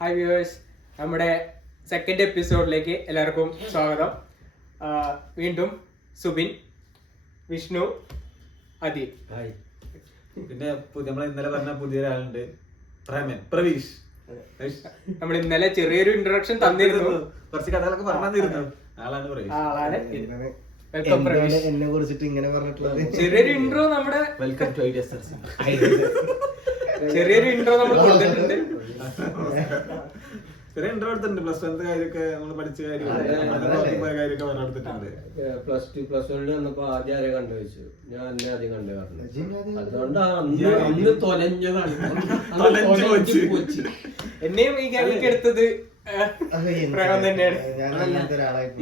Hi viewers, നമ്മുടെ second എപ്പിസോഡിലേക്ക് എല്ലാവർക്കും സ്വാഗതം. വീണ്ടും സുബിൻ, വിഷ്ണു, അദീപ്. ഹായ്. പിന്നെ നമ്മൾ ഇന്നലെ പറഞ്ഞ പുതിയൊരാളുണ്ട്, പ്രവീഷ്. നമ്മൾ ഇന്നലെ ചെറിയൊരു ഇൻട്രൊഡക്ഷൻ തന്നിരുന്നു, കുറച്ച് കഥകളൊക്കെ പറഞ്ഞിരുന്നു. ആളാണ് പ്രവീഷ്. വെൽക്കം പ്രവീഷ്. എന്നെ കുറിച്ചിട്ട് ഇങ്ങനെ പറഞ്ഞിട്ടുള്ളത് ചെറിയൊരു ഇൻട്രോ നമ്മുടെ വെൽക്കം ടു ഐഡിയ സ്റ്റർസ്. ചെറിയൊരു ഇൻട്രോ നമ്മൾ കൊടുത്തിട്ടുണ്ട്. ചെറിയ ഇൻട്രോ എടുത്തിട്ടുണ്ട്. പ്ലസ് വൺ കാര്യമൊക്കെ നമ്മൾ പഠിച്ച കാര്യമൊക്കെ പറഞ്ഞെടുത്തിട്ടുണ്ട്. പ്ലസ് വണ്ണിൽ വന്നപ്പോ ആദ്യം ആരെ കണ്ടു വെച്ചു, ഞാൻ എന്നെ ആദ്യം കണ്ടു പറഞ്ഞു. അതുകൊണ്ട് അന്ന് തൊലഞ്ഞതാണ്, എന്നെയും ഈ ഗാങ്ങിക്ക് എടുത്തത് പ്രേമം തന്നെയാണ്.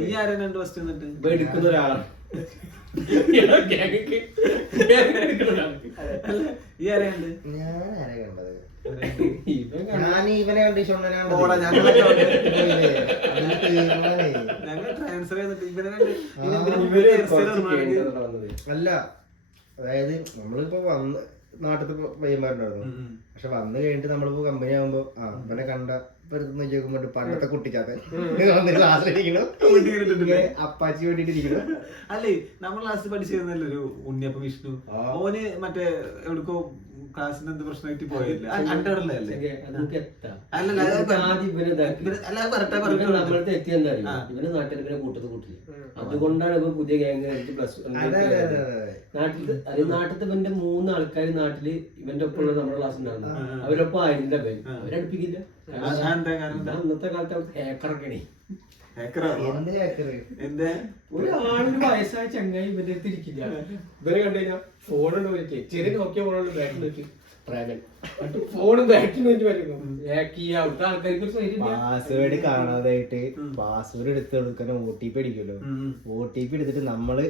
ഈ ആരും രണ്ട് ഫസ്റ്റ് വന്നിട്ട് എടുക്കുന്ന ഒരാളാണ്. ഈ ആരെയുണ്ട്? ഞാനാരെ കണ്ടത്? ഇവൻ ഞാൻ ഇവനെ ഞങ്ങൾ ട്രാൻസ്ഫർ ചെയ്തിട്ട് അല്ല, അതായത് നമ്മളിപ്പോ വന്ന് നാട്ടിൽ പയ്യന്മാരുണ്ടായിരുന്നു. പക്ഷെ വന്നു കഴിഞ്ഞിട്ട് നമ്മളിപ്പോ കമ്പനി ആകുമ്പോ ഇവനെ കണ്ട നോക്കുമ്പോ പണ്ടത്തെ കുട്ടിക്കാത്ത ക്ലാസ്സിലിരിക്കണു, അപ്പാച്ചി വേണ്ടിട്ടിരിക്കണു. അല്ലേ, നമ്മൾ ക്ലാസ് പഠിച്ചിരുന്നല്ലോ ഒരു ഉണ്ണിയപ്പ വിഷ്ണു. ഓന് മറ്റേ എവിടക്കോ ക്ലാസ്സിന് എന്ത് പ്രശ്നമായിട്ട് പോയില്ല. ഇവന് നാട്ടിലെ കൂട്ടത്ത് കൂട്ടില്ല. അതുകൊണ്ടാണ് ഇവ പുതിയ ഗ്യാങ് നാട്ടിലത്തെ ഇവന്റെ 3 ആൾക്കാർ നാട്ടില് ഇവന്റെ ഒപ്പം നമ്മുടെ ക്ലാസ് ഉണ്ടായിരുന്നു. അവരൊപ്പം ആയിരുന്നില്ല, അവരടുപ്പിക്കില്ല. അന്നത്തെ കാലത്ത് ഹാക്കറൊക്കെയാണ്. ഒരാളിന് വയസ്സായ ചങ്ങായി ഇവന്റെ അടുത്ത് ഇരിക്കില്ല. ഇവരെ കണ്ടു കഴിഞ്ഞാൽ ഫോണുണ്ട് വെച്ച് ചെറിയ നോക്കിയ ഫോണുണ്ട് ബാറ്റിൽ വെച്ച് ഫോണും ബാറ്റിൽ വെച്ച് വരുന്നു. അവിടുത്തെ ആൾക്കാർക്ക് പാസ്വേഡ് കാണാതായിട്ട് പാസ്വേഡ് എടുത്ത് കൊടുക്കാൻ OTP അടിക്കുമല്ലോ. OTP എടുത്തിട്ട് നമ്മള്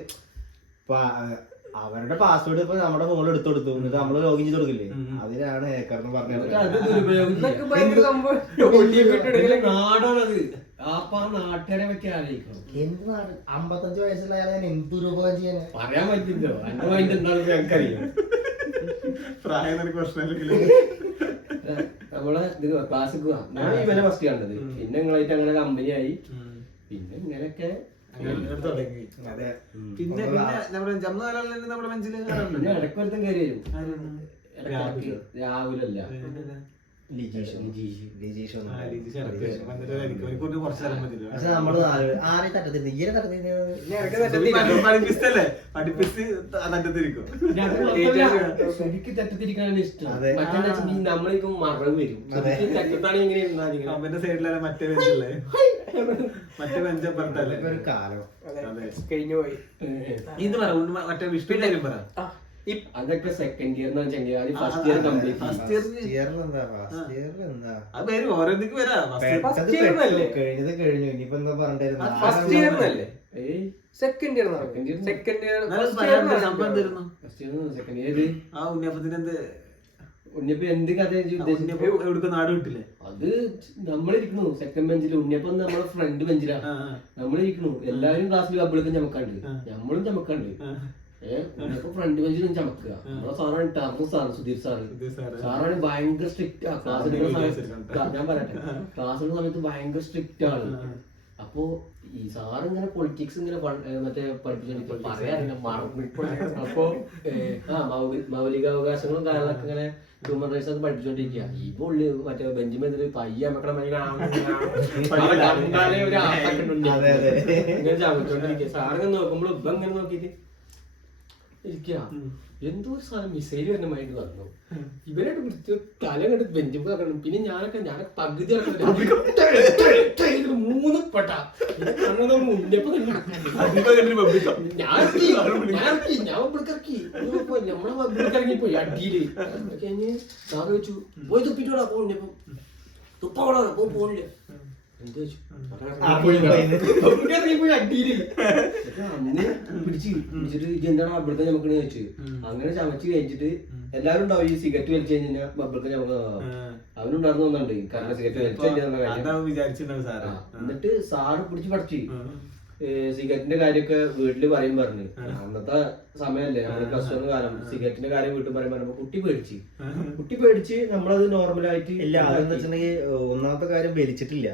അവരുടെ പാസ്വേഡ് ഇപ്പൊ നമ്മുടെ ഫോണിൽ എടുത്തു കൊടുത്തു, എന്നിട്ട് നമ്മള് ലോഗിൻ ചെയ്ത് കൊടുക്കില്ലേ, അതിലാണ് ഹാക്കർ എന്ന് പറഞ്ഞത്. നാടാണത്. അപ്പൊ ആ നാട്ടുകാരെ പറ്റി ആലോചിക്കണം. എന്ത് നാട്? 55 വയസ്സുള്ള ആളെ എന്ത് രൂപം ചെയ്യാൻ പറയാൻ പറ്റില്ലോ. എന്റെ മൈൻഡ് എന്താണെന്ന് ഞങ്ങൾക്കറിയാം. പ്രായം നിനക്ക് പ്രശ്നമില്ല. നമ്മളെ ക്ലാസ്സിൽ ഞാൻ ഇവനെ ഫസ്റ്റ് കണ്ടത്. പിന്നെ നിങ്ങളായിട്ട് അങ്ങനെ കമ്പനിയായി. പിന്നെ ഇങ്ങനെയൊക്കെ പിന്നെ നമ്മുടെ ബെഞ്ചില് ഇടയ്ക്ക് ഒരുത്തം കയറി വരും. രാഹുലല്ല, പക്ഷെ നമ്മള് ആരെ തട്ടത്തില്ല, ഈരെ ശരിക്ക് തെറ്റത്തിരിക്കാനാണ് ഇഷ്ടം. മറ്റേ നമ്മളിപ്പോ മറവ് വരും. തെറ്റത്താണ് ഇങ്ങനെ അവന്റെ സൈഡിലാണ് മറ്റേ ബെഞ്ചല്ലേ, മറ്റേ ബെഞ്ച് പറഞ്ഞല്ലേ ഒരു കാലം കഴിഞ്ഞു പോയി. ഇത് പറ, മറ്റേ വിഷ്ണുവിന്റെ കാര്യം പറ. അതൊക്കെ second year first year complete. കഴിഞ്ഞത് കഴിഞ്ഞു, ഇനിയിപ്പോ എന്താ പറഞ്ഞിരുന്നു? സെക്കൻഡ് ഇയർ ഉണ്ണിയപ്പം എന്ത് കഥ നാട് വിട്ടില്ലേ? അത് നമ്മളിരിക്കണു സെക്കൻഡ് ബെഞ്ചില്. ഉണ്ണിയപ്പം നമ്മളെ ഫ്രണ്ട് ബെഞ്ചിലാണ് നമ്മളിരിക്കണു. എല്ലാരും ക്ലാസ്സിൽ കബിളൊക്കെ ചമക്കാണ്ട്, നമ്മളും ചമക്കാണ്ട്. ഫ്രണ്ട് ബെഞ്ചിലും ചമക്കുക. നമ്മളെ സാറാണ് ടർമ്മ സാറ്, സുധീർ സാറാണ് ഭയങ്കര സ്ട്രിക്റ്റ്. ക്ലാസ് എടുക്കുന്ന ഞാൻ പറയട്ടെ, ക്ലാസ് എടുക്കുന്ന സമയത്ത് ഭയങ്കര സ്ട്രിക്റ്റ് ആണ്. അപ്പോ ഈ സാറ് ഇങ്ങനെ പൊളിറ്റിക്സ് ഇങ്ങനെ മറ്റേ പഠിപ്പിച്ചോണ്ടിരിക്കും, പറയാറില്ല മറന്നിപ്പോ. അപ്പൊ മൗലികാവകാശങ്ങളും കാര്യങ്ങളൊക്കെ ഇങ്ങനെ ഹ്യൂമൻ റൈറ്റ്സ് ഒക്കെ പഠിപ്പിച്ചോണ്ടിരിക്കുക. ഈ പുള്ളി മറ്റേ ബെഞ്ചിമെന്റിൽ പയ്യ മക്കളെ ഇങ്ങനെ ചമച്ചോണ്ടിരിക്കുക. സാറിങ്ങനെ നോക്കുമ്പോൾ ഇപ്പൊ ഇങ്ങനെ നോക്കിയിട്ട് ഇരിക്കുക. എന്തോ ഒരു സാധനം മിസൈൽ വരുന്ന മൈൻഡ് വന്നു. ഇവരായിട്ട് പിടിച്ച് തല കണ്ട് ബെഞ്ചും കിടക്കണം. പിന്നെ ഞാനൊക്കെ പകുതി 3 പെട്ട ഉണ്ണിയപ്പം നമ്മളെ ബബിളിറങ്ങിപ്പോയി അടിയില്. സാറ് വെച്ചു പോയി തുപ്പിട്ടോടാ പോ ഉണ്ണിയപ്പം, തുപ്പോടാ പോണില്ല. എന്ത് വെച്ചു അടിയില് അന്ന് പിടിച്ചിട്ട് ഇതെന്താണ് ബബിൾക്ക ചമക്കണെന്ന് വെച്ചു. അങ്ങനെ ചമച്ച് കഴിച്ചിട്ട് എല്ലാരും ഉണ്ടാവും. ഈ സിഗരറ്റ് വലിച്ചു കഴിഞ്ഞാൽ ബബിൾക്ക ചമക്കുന്ന അവനുണ്ടായിരുന്നു ഒന്നുണ്ട് കാരണം സിഗരറ്റ് വലിച്ചു. എന്നിട്ട് സാറ് പിടിച്ച് പഠിച്ചു സിഗരറ്റിന്റെ കാര്യമൊക്കെ വീട്ടില് പറയും പറഞ്ഞു. അന്നത്തെ സമയല്ലേ നമ്മള് +1 കാലം. സിഗരറ്റിന്റെ കാര്യം വീട്ടിൽ പറയുമ്പോ കുട്ടി പേടിച്ച് നമ്മളത് നോർമലായിട്ട്. ഇല്ല, അതെന്ന് വെച്ചിട്ടുണ്ടെങ്കിൽ ഒന്നാമത്തെ കാര്യം വലിച്ചിട്ടില്ല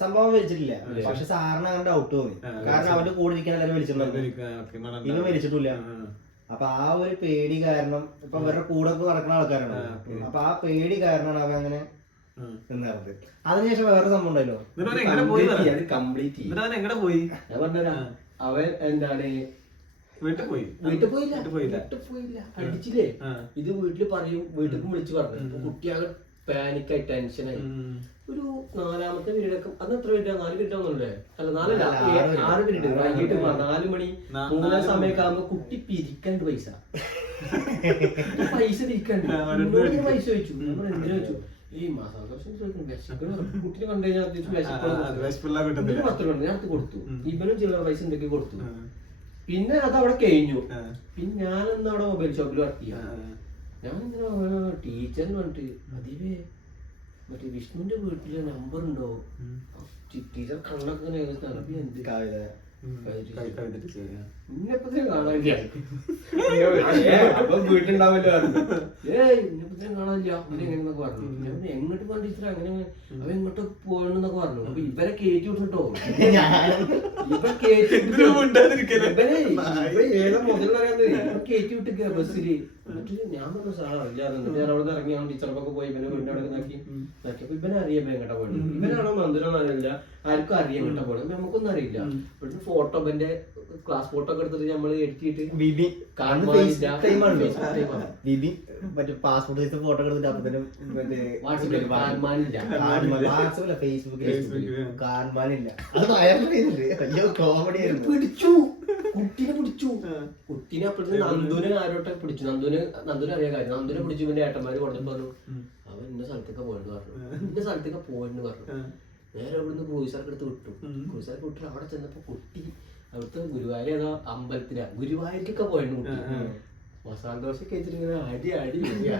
സംഭവം വലിച്ചിട്ടില്ല. പക്ഷെ സാറിന് അങ്ങനെ ഡൗട്ട് തോന്നി. കാരണം അവന്റെ കൂടെ ഇരിക്കാൻ എല്ലാവരും വലിച്ചിട്ടുണ്ടായിരുന്നു, ഇവൻ വലിച്ചിട്ടില്ല. അപ്പൊ ആ ഒരു പേടി കാരണം, ഇപ്പൊ അവരുടെ കൂടെ നടക്കുന്ന ആൾക്കാരാണ്. അപ്പൊ ആ പേടി കാരണമാണ് അവൻ അങ്ങനെ നിന്നത്. അതിനുശേഷം വേറെ സംഭവം ഉണ്ടല്ലോ, കംപ്ലീറ്റ് എങ്ങനെ പോയി ഞാൻ പറഞ്ഞുതരാം. അവൻ എന്താണ് വീട്ടിൽ പോയില്ല, അടിച്ചില്ലേ. ഇത് വീട്ടില് പറയും, വീട്ടിൽ വിളിച്ചു പറഞ്ഞു. കുട്ടിയാകെ പാനിക്കായി, ടെൻഷനായി. ഒരു 4ാമത്തെ പീരീഡ്, അത് എത്ര പീരീഡ്? 4 പീരീഡ് ആവുന്നുണ്ടല്ലേ? അല്ല 6 പീരീഡ്. വൈകിട്ട് 4 മണി 3 സമയമൊക്കെ ആകുമ്പോ കുട്ടി പിരിക്കണ്ട് പൈസ തിരിക്കണ്ട്. പൈസ ചോദിച്ചു. നമ്മൾ എന്തിനു ചോദിച്ചു? ഈ കുട്ടിനെ കണ്ടു കഴിഞ്ഞാൽ 10 രൂപ ഞാൻ കൊടുത്തു. ഇവനും ചില്ലറ പൈസ എന്തൊക്കെ കൊടുത്തു. പിന്നെ അത് അവിടെ കഴിഞ്ഞു. പിന്നെ ഞാനെന്താ അവിടെ മൊബൈൽ ഷോപ്പിൽ വർക്ക് ചെയ്യാം. ഞാൻ ടീച്ചറിന് പറഞ്ഞിട്ട് അതേ മറ്റേ വിഷ്ണുവിന്റെ വീട്ടിലെ നമ്പർ ഉണ്ടോ? ടീച്ചർ കണ്ണൊക്കെ കാണാനില്ല. അപ്പൊ വീട്ടുണ്ടാവില്ല, ഇന്നപ്പത്തേനും കാണാനില്ല എങ്ങനെയെന്നൊക്കെ പറഞ്ഞു. എങ്ങോട്ട് പോകാൻ ടീച്ചർ അങ്ങനെ അവ എങ്ങോട്ട് പോയെന്നൊക്കെ പറഞ്ഞു. അപ്പൊ ഇവരെ കയറ്റി വിട്ടിട്ടോ, ഏതാ മുതലറിയാതെ കയറ്റി വിട്ടിക്ക ബസ്സില്. എന്നിട്ട് ഞാൻ പറഞ്ഞു സാർ അറിയാറുണ്ട്. ഞാൻ അവിടെ നിന്ന് ഇറങ്ങി ടീച്ചർക്കൊക്കെ പോയി ഇവനെ വീടിന്റെ അവിടെ നോക്കിയപ്പോ ഇവനെ അറിയാൻ എങ്ങോട്ടാ പോയത്. ഇവനാണോ മന്ദിരം അറിയില്ല, ആർക്കും അറിയാൻ എങ്ങോട്ടാ പോയത്, നമുക്കൊന്നും അറിയില്ല. ഇവിടുന്ന് ഫോട്ടോ ഇവന്റെ ക്ലാസ് ഫോട്ടോ ഒക്കെ എടുത്തിട്ട് നമ്മള് എഡിറ്റ് മറ്റേ പാസ്പോർട്ട് സൈസ് ഫോട്ടോ എടുത്തിട്ട് അപ്പത്തേനും വാട്സാപ്പില്ല, ഫേസ്ബുക്കിൽ കാൺമാനില്ല. അത് അയ്യോ കോമഡി ആയിരുന്നു. കുട്ടീനെ അപ്പോഴത്തെ നന്ദുനെ ആരോട്ടെ പിടിച്ചു. നന്ദുനെ അറിയാൻ കാര്യം. നന്ദുനെ പിടിച്ചു. ഇവന്റെ ഏട്ടന്മാര് കൊടുത്തിട്ട് പറഞ്ഞു അവൻ ഇന്ന സ്ഥലത്തൊക്കെ പോയെന്ന് പറഞ്ഞു. ഇന്ന സ്ഥലത്തൊക്കെ പോയെന്ന് പറഞ്ഞു. നേരെ അവിടുന്ന് ക്രൂയിസറൊക്കെ എടുത്ത് വിട്ടു. ക്രൂയിസറൊക്കെ വിട്ടു. അവിടെ ചെന്നപ്പോ കുട്ടി അവിടുത്തെ ഗുരുവായൂർ ഏതോ അമ്പലത്തിലാ, ഗുരുവായൂരിക്കൊക്കെ പോയിരുന്നു കുട്ടി. മസാല ദോശ കഴിച്ചിട്ട് ഇങ്ങനെ അടി വരിക.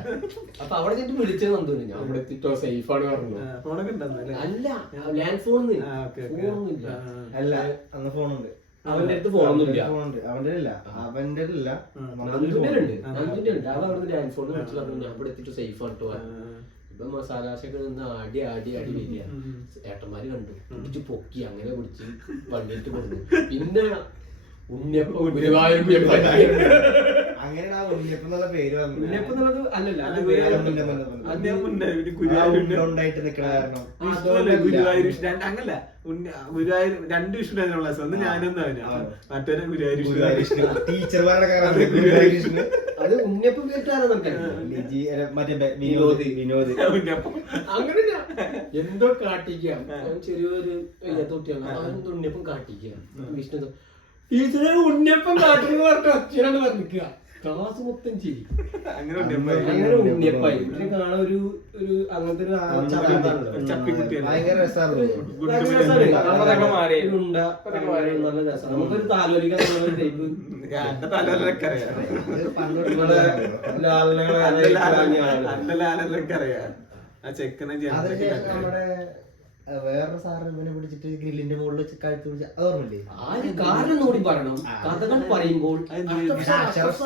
അപ്പൊ അവിടെ ചെന്നിട്ട് വിളിച്ചത് നന്ദുന്. ഞാൻ അവിടെ എത്തിട്ടോ സേഫാണ് പറഞ്ഞു. അല്ല ലാൻഡ് ഫോണൊന്നുമില്ല. അല്ല അന്ന് ഫോണുണ്ട്, അവന്റെ അടുത്ത് ഫോണൊന്നുമില്ല. അവന്റെ ഇല്ല. നന്ദുന്റെ ഉണ്ട്. അത് അവിടുന്ന് ലാൻഡ് ഫോൺ വിളിച്ചു പറഞ്ഞു ഞാൻ ഇവിടെ എത്തിട്ട് സേഫ് ആട്ടോ. ഇപ്പൊ മസാലാശൊക്കെ നിന്ന് അടി വരിക. ഏട്ടന്മാര് കണ്ടു, പിടിച്ച് പൊക്കി, അങ്ങനെ പിടിച്ച് വണ്ടിയിട്ട് കൊടുത്തു. പിന്നെ ഉണ്ണിയപ്പം ഗുരുവായൂർ അങ്ങനെ ഉണ്ണിയപ്പം എന്നുള്ള പേര് വന്നു. ഉണ്ണിയപ്പം എന്നുള്ളത് അല്ലല്ല, ഉണ്ടായിട്ട് നിക്കണ കാരണം ഗുരുവായൂർ അങ്ങനല്ല. ഗുരുവായൂർ 2 വിഷ്ണു അതിനുള്ള ഒന്ന് ഞാനൊന്നും മറ്റേ ഗുരുവായൂർ ടീച്ചർമാരുടെ കാരണം അത് ഉണ്ണിയപ്പം കേട്ടാരോ മറ്റേ വിനോദ് അങ്ങനെ എന്തോ കാട്ടിക്കാം. ചെറിയൊരു കുട്ടിയാണ് ഉണ്ണിയപ്പം കാട്ടിക്കാം. വിഷ്ണു ടീച്ചറെ ഉണ്ണിയപ്പം കാട്ടുന്ന പറഞ്ഞിട്ട് അച്ഛനാണ് പറഞ്ഞിരിക്കുക. ക്ലാസ് മൊത്തം ചിരി. അങ്ങനെ ഉണ്ണിയപ്പായി കാണാൻ ഒരു അങ്ങനത്തെ ഭയങ്കര രസമാണ്. നല്ല രസമാണ്. നമുക്കൊരു താലോലിക്കാൻ ടൈപ്പ് അറിയാം. ആ ചെക്കനെ നമ്മുടെ വേറെ സാറ് ഇവനെ പിടിച്ചിട്ട് ഗ്രില്ലിന്റെ മുകളിൽ കഴുത്ത് പിടിച്ച അത് ഓർമ്മയില്ലേ? കാരണം കൂടി പറയണം. കഥകൾ പറയുമ്പോൾ അഷറഫ്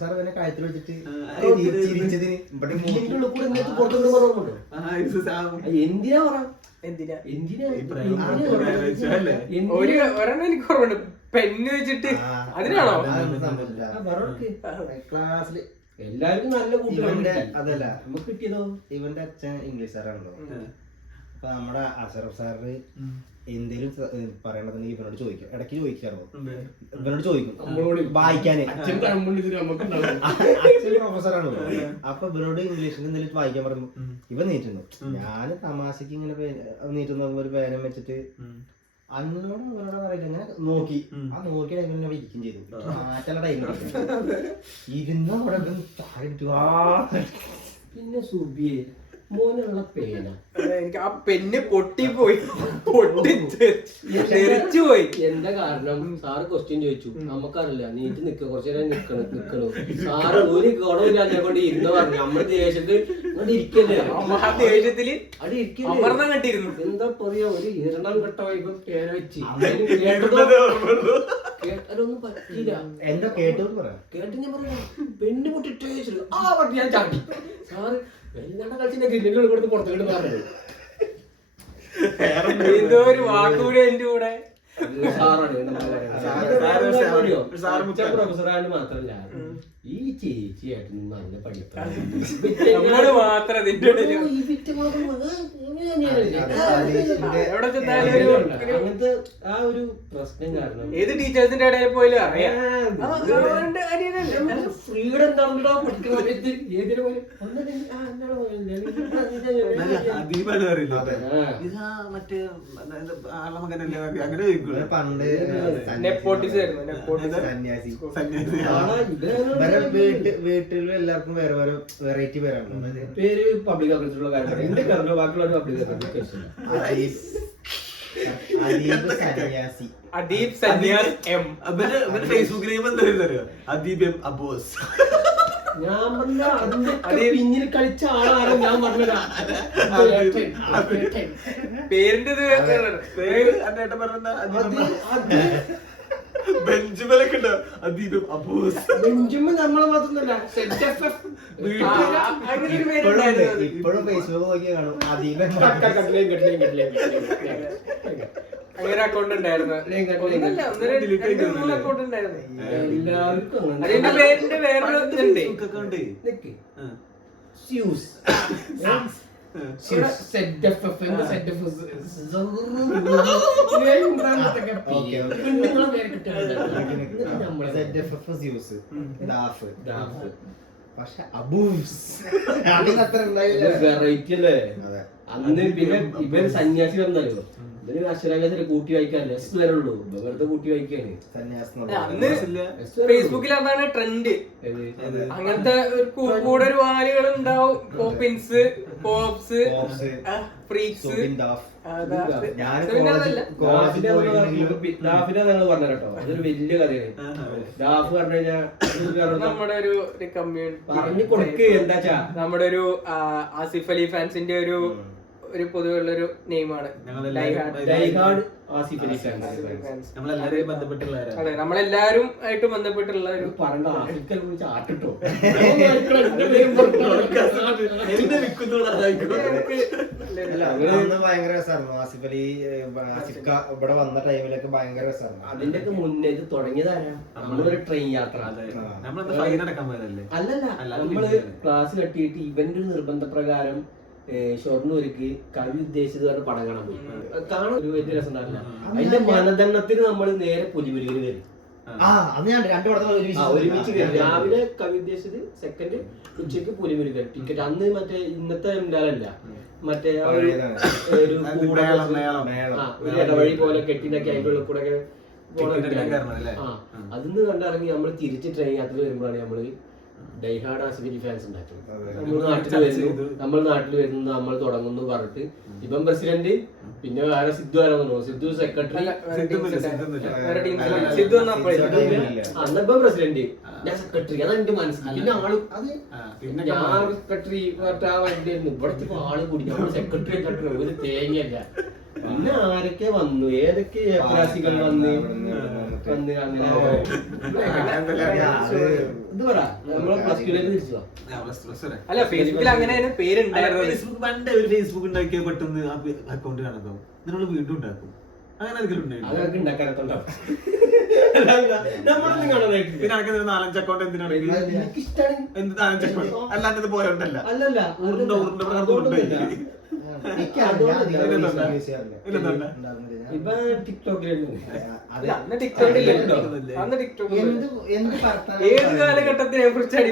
സാർ ഇവനെ കഴുത്തിൽ വെച്ചിട്ട് ചിരിച്ചതിന് എന്തിനാ പറ എനിക്ക് ഓർമ്മയുണ്ട്, പെണ്ണ് വെച്ചിട്ട് അതിനാണോ ക്ലാസ്സില് എല്ലാവർക്കും നല്ല കൂട്ടുകാരുണ്ട്. അതല്ല നമുക്ക് കിട്ടിയതോ ഇവന്റെ അച്ഛൻ ഇംഗ്ലീഷ് സാറാണല്ലോ. അപ്പൊ നമ്മുടെ അഷറഫ് സാറിന് എന്തേലും പറയണതുണ്ടെങ്കിൽ ഇവനോട് ചോദിക്കും, ഇടയ്ക്ക് ചോദിക്കാറോ ഇവനോട് ചോദിക്കും വായിക്കാന്. അച്ഛൻ പ്രൊഫസറാണല്ലോ. അപ്പൊ ഇവനോട് ഇംഗ്ലീഷിൽ എന്തെങ്കിലും വായിക്കാൻ പറഞ്ഞു. ഇവൻ നീറ്റുന്നു. ഞാൻ തമാശക്ക് ഇങ്ങനെ നീറ്റുന്ന ഒരു പേനം വെച്ചിട്ട് അന്നോട് അവനോട് പറയില്ല ഇങ്ങനെ നോക്കി. ആ നോക്കിയ ടൈമിൽ ഇരിക്കും ചെയ്തു. മാറ്റുള്ള ടൈമിൽ ഇരുന്ന അവിടെ പിന്നെ സുബിയെ മോനുള്ള പേന എനിക്ക് ആ പെന്ന് പൊട്ടിപ്പോയി, തെറിച്ചു പോയി. എന്താ കാരണം? സാറ് ക്വസ്റ്റ്യൻ ചോദിച്ചു, നമുക്കറിയില്ല, നീറ്റ് നിക്ക കുറച്ചു നേരം നിക്കണു. സാറ് ഒരു ഗുണമില്ല അതിനെ കൊണ്ട് ഇരുന്ന് പറഞ്ഞു. നമ്മള് ദേശത്ത് അങ്ങോട്ട് ഇരിക്കല്ലേ, ദേഷ്യത്തില് അവിടെ ഇരിക്കല്ലേ, അമർന്നം കണ്ടിരുന്നു. എന്താ പറയാ, ഒരു ഇരണം കെട്ടവായിപ്പോ പേന വെച്ച് കേട്ടാലൊന്നും പറ്റില്ല. എന്താ കേട്ടോന്ന് പറയാം. കേട്ട് ഞാൻ പറഞ്ഞു പെണ്ണ് പൊട്ടിട്ടേ ആ പട്ടി ഞാൻ ചാട്ടി. സാറ് എല്ലാണ്ട് കളിച്ചിന്റെ ഗ്രില്ലുകൾ കൊടുത്ത് പുറത്തേക്ക് പറഞ്ഞത്. എന്തോ ഒരു വാക്കുകൂടി എന്റെ കൂടെ. പ്രൊഫസറായിട്ട് മാത്രല്ല ഈ ചേച്ചിയായിട്ട് നല്ല പഠിപ്പാണ്. നമ്മള് മാത്രം അതിന്റെ ഇടയില് അങ്ങനത്തെ ആ ഒരു പ്രശ്നം കാരണം ഏത് ടീച്ചേഴ്സിന്റെ ഇടയിൽ പോയാലും അറിയാം. ഫ്രീഡം എന്താണല്ലോ പഠിക്കുന്ന സമയത്ത് ഏതിനു പോലും ഇതാ മറ്റേ ആളുടെ മകനല്ലേ അങ്ങനെ പണ്ട് നെപ്പോട്ടിസം ആയിരുന്നു, നെപ്പോട്ടിസം. സന്യാസി. ഇവരെ വീട്ടിലും എല്ലാവർക്കും വേറെ വേറെ വെറൈറ്റി പേരാണല്ലോ. പേര് പബ്ലിക് ആക്കത്തിലുള്ള കാര്യം എന്റെ കാരണം ബാക്കിയുള്ള പബ്ലിക് ആക്കത്തില്ല. അദീബ് സന്യാസി. അദീബ് സന്യാസ് എം. ഫേസ്ബുക്കിൽ എന്താ അദീബ് എം അബോസ്. ഞാൻ പറഞ്ഞ അതിന്റെ പിന്നിൽ കളിച്ച ആളാണ് ഞാൻ പറഞ്ഞതാ. പേരിന്റെ അന്നേട്ടൻ പറഞ്ഞ ബെഞ്ചുമലൊക്കെ ഉണ്ടോ അദീബ് അബോസ്. ബെഞ്ചുമ്മ നമ്മളെ മാത്രമല്ല ഇപ്പോഴും ഫേസ്ബുക്ക് നോക്കി കാണും അദീബ്. അങ്ങനെ അക്കൗണ്ട് ഉണ്ടായിരുന്നു. അക്കൗണ്ട് ഉണ്ടായിരുന്നു. എല്ലാവർക്കും അതിന്റെ പേരിന്റെ വേറൊരു ഇതുണ്ട്. പക്ഷെ അബൂസ് വെറൈറ്റി അല്ലേ അന്ന്. പിന്നെ ഇവര് സന്യാസി വന്നല്ലോ, ഇവര് അക്ഷരാഭ്യാസത്തിൽ കൂട്ടി വായിക്കാറില്ല, എസ് വരെ ഉള്ളൂ, വെറുതെ കൂട്ടി വായിക്കാണ് അന്ന്. ഫേസ്ബുക്കിൽ അതാണ് ട്രെൻഡ്. അങ്ങനത്തെ കൂടെ ഒരു വാലുകൾ ഉണ്ടാവും. Poppins, pops, freaks. ഡാഫിനെ നിങ്ങൾ പറഞ്ഞ കേട്ടോ, അതൊരു വലിയ കഥയാണ്. ഡാഫ് പറഞ്ഞു കഴിഞ്ഞാൽ നമ്മുടെ ഒരു പറഞ്ഞു കൊടുക്ക് എന്താച്ചാ നമ്മുടെ ഒരു ആസിഫ് അലി ഫാൻസിന്റെ ഒരു പൊതുവെയുള്ളൊരു നെയിമാണ്. നമ്മളെല്ലാരെയും ബന്ധപ്പെട്ടുള്ള അതെ, നമ്മളെല്ലാരും ആയിട്ട് ബന്ധപ്പെട്ടുള്ള ഒരു പറഞ്ഞ ആഫ്രിക്കൽ വിളിച്ച് ആട്ടിട്ടോ ഭയങ്കര രസമായിരുന്നു. ആസിഫ് അലി ആസിഫ്ക ഇവിടെ വന്ന ടൈമിലൊക്കെ ഭയങ്കര രസമായിരുന്നു. അതിന്റെ ഒക്കെ മുന്നേ ഇത് തുടങ്ങിയതാരാ? നമ്മളൊരു ട്രെയിൻ യാത്ര. അല്ലല്ല, നമ്മള് ക്ലാസ് കെട്ടിയിട്ട് ഇവന്റെ ഒരു നിർബന്ധപ്രകാരം ഷൊർണൂർക്ക് കവി ഉദ്ദേശിച്ചത് പടം കാണാൻ പോയി. കാണാൻ ഒരു വലിയ രസം ഉണ്ടാവില്ല. അതിന്റെ മാനദണ്ഡത്തിന് നമ്മൾ നേരെ പുലിമുരുകന് വരും. ഒരുമിച്ച് രാവിലെ കവി ഉദ്ദേശിച്ചത്, സെക്കൻഡ് ഉച്ചക്ക് പുലിമുരുകൻ. ടിക്കറ്റ് അന്ന് മറ്റേ ഇന്നത്തെ എന്തായാലല്ല, മറ്റേ ഒരു ഇടവഴി പോലെ കെട്ടിണ്ടാക്കി അതിന്റെ ഉള്ളിൽ കൂടെ അതിന്ന് കണ്ടിറങ്ങി നമ്മൾ തിരിച്ച് ട്രെയിൻ യാത്ര വരുമ്പോഴാണ് നമ്മള് ഡൈഹാർഡ് ആസിഫ് അലി ഫാൻസ് ഉണ്ടാക്കി. നമ്മൾ നാട്ടിൽ വരുന്നു, നമ്മൾ തുടങ്ങുന്നു പറഞ്ഞിട്ട് ഇവൻ പ്രസിഡന്റ്, പിന്നെ വേറെ സിദ്ധു ആരാന്നോ, സിദ്ധു സെക്രട്ടറി, അന്നിപ്പം പ്രസിഡന്റ്, ഞാൻ സെക്രട്ടറി. അതാ എന്റെ മനസ്സിൽ. പിന്നെ ആള് അത് ഞാൻ സെക്രട്ടറി ആ വണ്ടിയായിരുന്നു. ഇവിടത്തെ ആള് കൂടി നമ്മൾ സെക്രട്ടറി ഒരു തേങ്ങയല്ല. പിന്നെ ആരൊക്കെ വന്നു, ഏതൊക്കെ ഏപ്രാസികൾ വന്ന് അങ്ങനെ ഇത് പറ. നമ്മളെ പ്ലസ് ടുലേക്ക് തിരിച്ചു. അല്ല, ഫേസ്ബുക്കിൽ അങ്ങനെ പേരുണ്ടായിരുന്നു. പണ്ട് ഒരു ഫേസ്ബുക്ക് ഉണ്ടാക്കിയ പെട്ടെന്ന് അക്കൗണ്ട് കാണുമ്പോ നിങ്ങൾ വീണ്ടും ഉണ്ടാക്കും. അങ്ങനെ അതൊക്കെ ഉണ്ടാക്കാനത്തുണ്ടാവും. നമ്മളൊന്നും കാണാനായിട്ട് പിന്നെ അനക്ക് 4-5 അക്കൗണ്ട് എന്തിനാണ്? എനിക്കിഷ്ടാണ്. എന്ത് 4-5 അക്കൗണ്ട് അല്ലാണ്ട് പോയോണ്ടല്ല. അല്ലല്ല, ഇപ്പൊ ടിക്ടോക്കിലുണ്ട്. ഏത് കാലഘട്ടത്തിനെ കുറിച്ചാണ്